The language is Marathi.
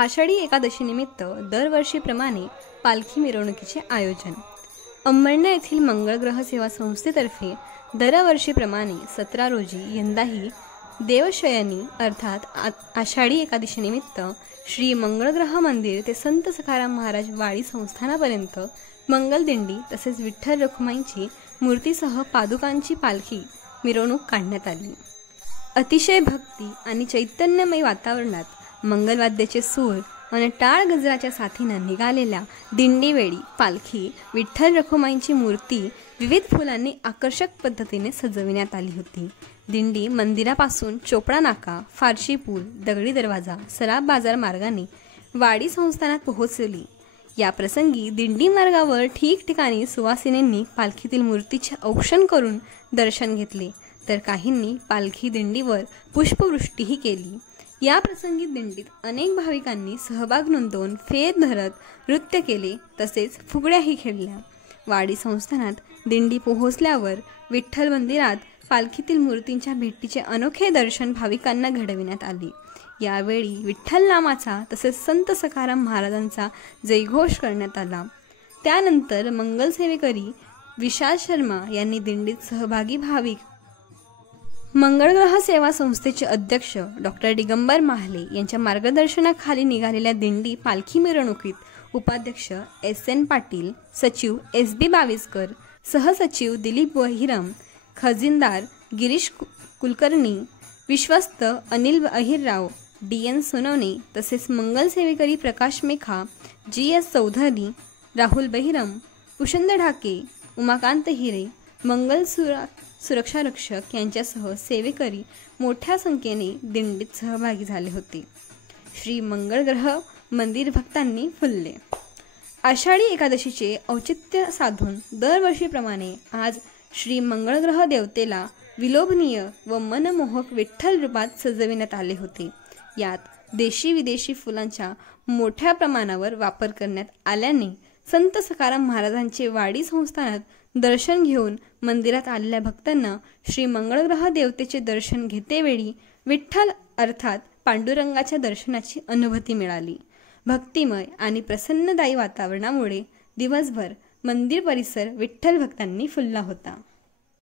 आषाढी एकादशीनिमित्त दरवर्षीप्रमाणे पालखी मिरवणुकीचे आयोजन अंमळनेर येथील मंगळ ग्रह सेवा संस्थेतर्फे दरवर्षीप्रमाणे 17 रोजी यंदाही देवशयनी अर्थात आषाढी एकादशीनिमित्त श्री मंगळग्रह मंदिर ते संत सखाराम महाराज वाडी संस्थानापर्यंत मंगलदिंडी तसेच विठ्ठल रखुमाईंची मूर्तीसह पादुकांची पालखी मिरवणूक काढण्यात आली। अतिशय भक्ती आणि चैतन्यमय वातावरणात मंगलवाद्याचे सूर आणि टाळ गजराच्या साथीनं निघालेल्या दिंडीवेळी पालखी विठ्ठल रखुमाईंची मूर्ती विविध फुलांनी आकर्षक पद्धतीने सजविण्यात आली होती। दिंडी मंदिरापासून चोपडा नाका, फारशी पूल, दगडी दरवाजा, सराफ बाजार मार्गाने वाडी संस्थानात पोहोचली। या प्रसंगी दिंडी मार्गावर ठिकठिकाणी सुवासिनींनी पालखीतील मूर्तीचे औक्षण करून दर्शन घेतले, तर काहींनी पालखी दिंडीवर पुष्पवृष्टीही केली। या प्रसंगी दिंडीत अनेक भाविकांनी सहभाग नोंदवून फेर धरत नृत्य केले, तसेच फुगड्याही खेळल्या। वाडी संस्थानात दिंडी पोहोचल्यावर विठ्ठल मंदिरात पालखीतील मूर्तींच्या भेटीचे अनोखे दर्शन भाविकांना घडविण्यात आले। यावेळी विठ्ठल नामाचा तसेच संत सखाराम महाराजांचा जयघोष करण्यात आला। त्यानंतर मंगल सेवेकरी विशाल शर्मा यांनी दिंडीत सहभागी भाविक मंगळग्रह सेवा संस्थेचे अध्यक्ष डॉक्टर दिगंबर माहले यांच्या मार्गदर्शनाखाली निघालेल्या दिंडी पालखी मिरवणुकीत उपाध्यक्ष SN पाटील, सचिव SB बाविस्कर, सहसचिव दिलीप बहिरम, खजिनदार गिरीश कुलकर्णी, विश्वस्त अनिल अहिरराव, DN सोनवणे तसेच मंगल सेवेकरी प्रकाश मेखा, GS चौधरी, राहुल बहिरम, कुशंद ढाके, उमाकांत हिरे, मंगल सुरक्षा रक्षक यांच्यासह सेवेकरी मोठ्या संख्येने दिंडीत सहभागी झाले होते। श्री मंगळग्रह मंदिर भक्तांनी फुलले। आषाढी एकादशीचे औचित्य साधून दरवर्षीप्रमाणे आज श्री मंगळग्रह देवतेला विलोभनीय व मनमोहक विठ्ठल रूपात सजविण्यात आले होते। यात देशी विदेशी फुलांचा मोठ्या प्रमाणावर वापर करण्यात आल्याने संत सखाराम महाराजांचे वाडी संस्थानात दर्शन घेऊन मंदिरात आलेल्या भक्तांना श्री मंगळग्रह देवतेचे दर्शन घेतेवेळी विठ्ठल अर्थात पांडुरंगाच्या दर्शनाची अनुभूती मिळाली। भक्तिमय आणि प्रसन्नदायी वातावरणामुळे दिवसभर मंदिर परिसर विठ्ठल भक्तांनी फुलला होता।